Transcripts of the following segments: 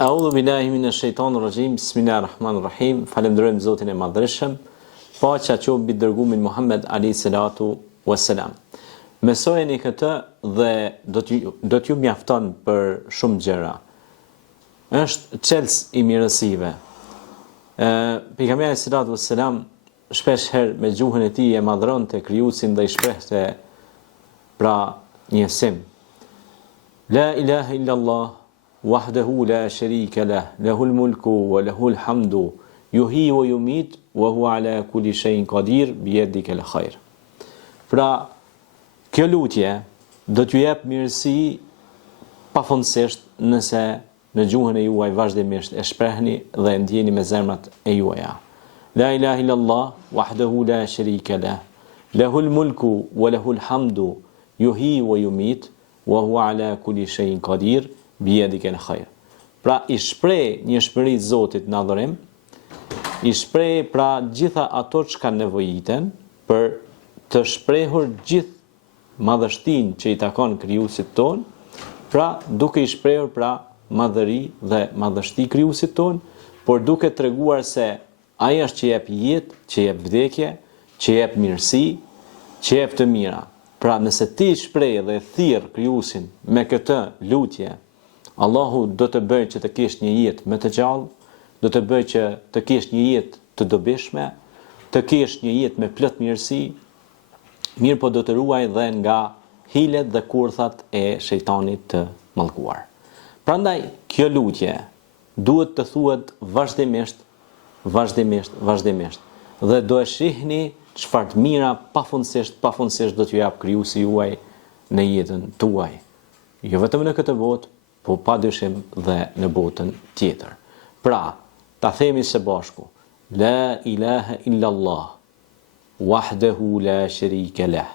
A'udhu billahi minash shaitanir rajim. Bismillahirrahmanirrahim. Falenderojmë Zotin e Madhreshëm. Paqja qoftë mbi dërgumin Muhammed alayhi salatu wassalam. Mësojeni këtë dhe do t'ju mjafton për shumë gjëra. Është çelës i mirësive. Pejgamberi sallallahu alaihi wasallam shpesh herë me gjuhën e tij e madhronte krijuesin dhe i shprehte pra njësim. La ilaha illa Allah wahdahu la sharika lah, lahul mulku wa lahul hamdu, yuhyi wa yumit wa huwa ala kulli shay'in qadir biyadika al-khair. Pra, kjo lutje do t'ju jep mirësi pafundësisht nëse në gjuhën e juaj vazhdimisht e shprehni dhe e ndjeni me zemrat e juaja. La ilaha illallah wahdahu la sharika lah, lahul mulku wa lahul hamdu, yuhyi wa yumit wa huwa ala kulli shay'in qadir biyadika al-khair. Pra i shpreh një shpëri Zotit në adhurim, i shpreh pra gjitha ato çka nevojiten për të shprehur gjithë madhështinë që i takon krijuesit ton, pra duke i shprehur pra madhëri dhe madhështi krijuesit ton, por duke treguar se ai është që jep jetë, që jep vdekje, që jep mirësi, që jep të mira. Pra nëse ti shpreh dhe thirr krijuesin me këtë lutje, Allahu do të bëjë që të kesh një jetë më të gjallë, do të bëjë që të kesh një jetë të dobishme, të kesh një jetë me plot mirësi, mirë po do të ruaj dhe nga hilet dhe kurthat e shejtanit të mallkuar. Prandaj kjo lutje duhet të thuhet vazhdimisht dhe do e shihni çfarë të mira pafundësisht do t'ju jap krijuesi juaj në jetën tuaj. Jo vetëm në këtë botë, po padyshim dhe në botën tjetër. Pra, ta themi së bashku: La ilaha illa Allah, wahdahu la sharika lah,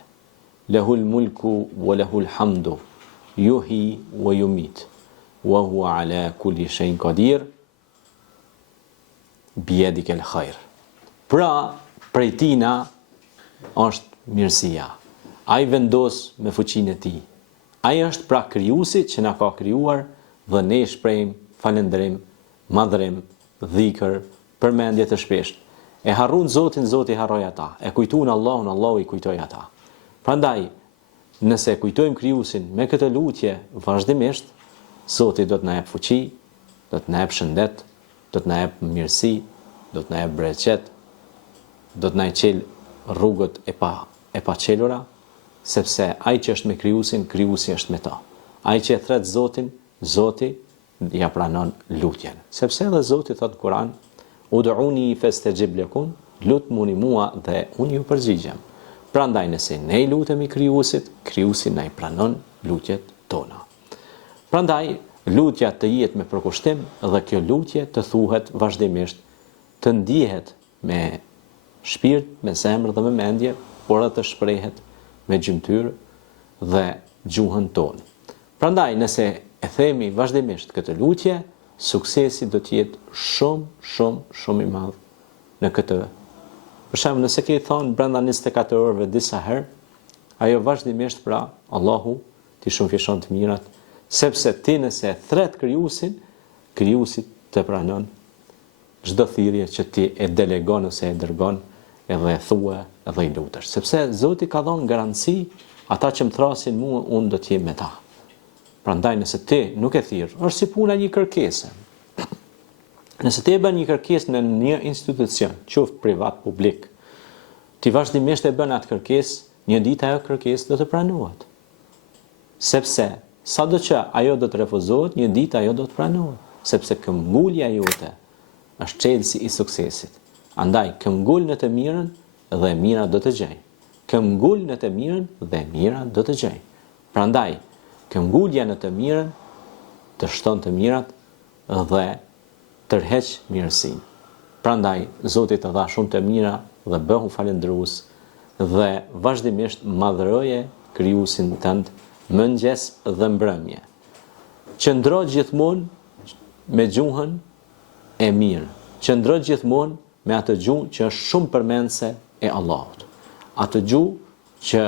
lahul mulku wa lahul hamdu, yuhyi wa yumit, wa huwa ala kulli shay'in qadir, biyadika al-khair. Pra, prej tina është mirësia. Ai vendos me fuqinë e tij. Ai është pra krijuesi që na ka krijuar dhe ne shprehim falënderim, madhërim, dhikër, përmendje të shpeshtë. E harrun Zotin, Zoti harroj ata. E kujtojnë Allahun, Allahu i kujtoj ata. Prandaj, nëse kujtojmë krijuesin me këtë lutje vazhdimisht, Zoti do të na jap fuqi, do të na jap shëndet, do të na jap mirësi, do të na jap bereqet, do të na çel rrugët e paqelura, sepse ai që është me krijuesin, krijuesi është me ta. Ai që e thret Zotin, Zoti ja pranon lutjen. Sepse edhe Zoti thot në Kur'an: Ud'uni fastajib lakum, lutmuni mua dhe unë ju përgjigjem. Prandaj nëse ne i lutemi krijuesit, krijuesi na i pranon lutjet tona. Prandaj lutja të jetë me përkushtim dhe kjo lutje të thuhet vazhdimisht, të ndihet me shpirt, me zemër dhe me mendje, por edhe të shprehet me gjymtyr dhe gjuhën tonë. Prandaj nëse e themi vazhdimisht këtë lutje, suksesi do të jetë shumë i madh në këtë. Për shembull, nëse ke thonë brenda 24 orëve disa herë, ajo vazhdimisht pra Allahu ti shumëfishon të mirat, sepse ti nëse e thret krijuesin, krijuesi të pranon çdo thirrje që ti e delegon ose e dërgon, edhe e thua, edhe i lutesh. Sepse Zoti ka dhënë garanci, ata që më thrasin mua, unë do të jem me ta. Prandaj nëse ti nuk e thirr, është si puna një kërkese. Nëse ti e bën një kërkesë në një institucion, qoftë privat, publik, ti vazhdimisht e bën atë kërkesë, një ditë ajo kërkesë do të pranohet. Sepse sado që ajo do të refuzohet, një ditë ajo do të pranohet, sepse këmbgulja jote është çelësi i suksesit. Andaj, këmbgul në të mirën dhe mira do të gjej. Këmbgul në të mirën dhe mira do të gjej. Prandaj, këmbgulja në të mirën të shton të mirat dhe tërheq mirësinë. Prandaj, Zoti të dha shumë të mira dhe bëhu falendërues dhe vazhdimisht madhëroje krijuesin tënd mëngjes dhe mbrëmje. Qëndro gjithmonë me gjuhën e mirë. Qëndro gjithmonë me atë gjuhë që është shumë përmendse e Allahut. Atë gjuhë që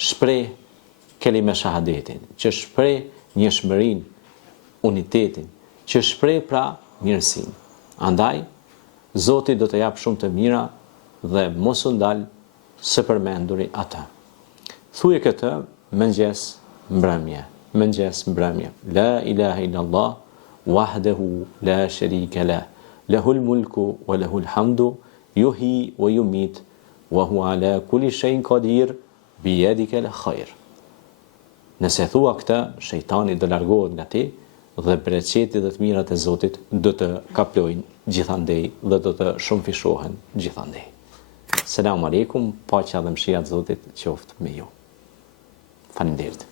shpreh kelime shahadetin, që shpreh njëshmërinë, unitetin, që shpreh pra mirësinë. Andaj, Zoti do të jap shumë të mira dhe mos u ndal së përmenduri atë. Thuje këtë mëngjes mbrëmje, mëngjes mbrëmje. La ilaha illallah, wahdahu la sharika lah, lahul mulku wa lahul hamdu, yuhyi wa yumit, wa huwa ala kulli shay'in qadir, bi yadika al-khair. Nëse thua këtë, shejtani do largohet nga ti dhe bereqeti dhe të mirat e Zotit do të kaplojnë gjithandej dhe do të shumëfishohen gjithandej. Selamu alaikum, paqja dhe mëshira e Zotit qoftë me ju. Faleminderit.